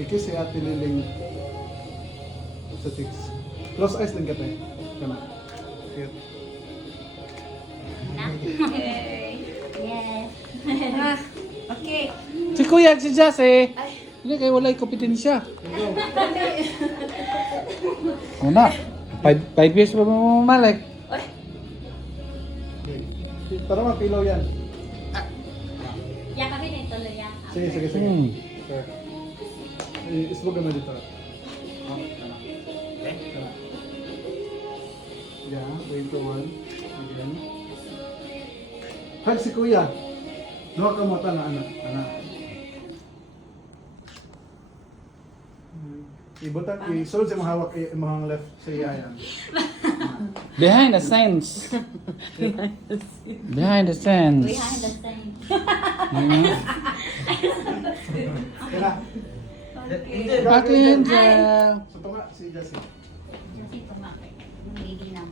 Ikis si Ate Liling sa chicks. Close eyes din ka tayo. Tama. Cute. Yes. Okay. Si Kuya, si Jazz eh. Hindi kayo walay kompetensya. Ano na? 5 years pa mo mamalik. Okay. Para mapilaw yan. Ya kami nito lo ya. Sige, sige, sige. Sure. Isbog naman dito. Yeah, wait for one. Again. Hag si Kuya. Duha ka mo na anak. Ibutan, isulod sa mga hawak, mga left sa iyayan. Behind the scenes. Behind the scenes. Behind the scene. Kaya Akin siya. So, tama si Jessie. Kasi tumakay. Hindi na.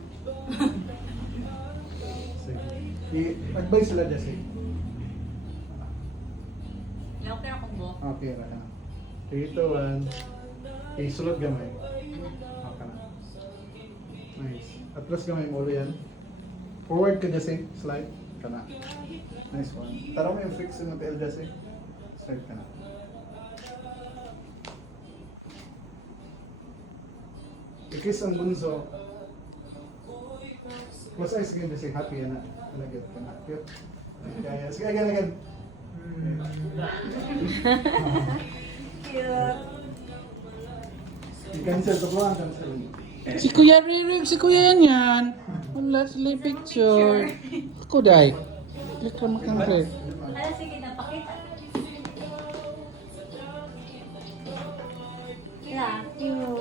Sige. I-advise sila, Jessie. Locker akong buhok. Okay, raya. Dito, isulod gamay. Okay na. Nice. Atlas gamay mo ulo yan. Forward ka, Jessie. Slide. Ka na. Nice one. Tara mo yung fix ng tail, Jessie. Slide ka na. Ikis ang bunso. Close eyes again, Jessie. Happy yan na. Alagad ka na. Cute. Kaya, sige, again. Cute. I-cancel ito po ang cancel. Si Kuya Ririg, si Kuya yan. Wala sila yung picture. Ako dahil. Click ka mag-cancel. Ala, sige na, pakita. Yeah, cute.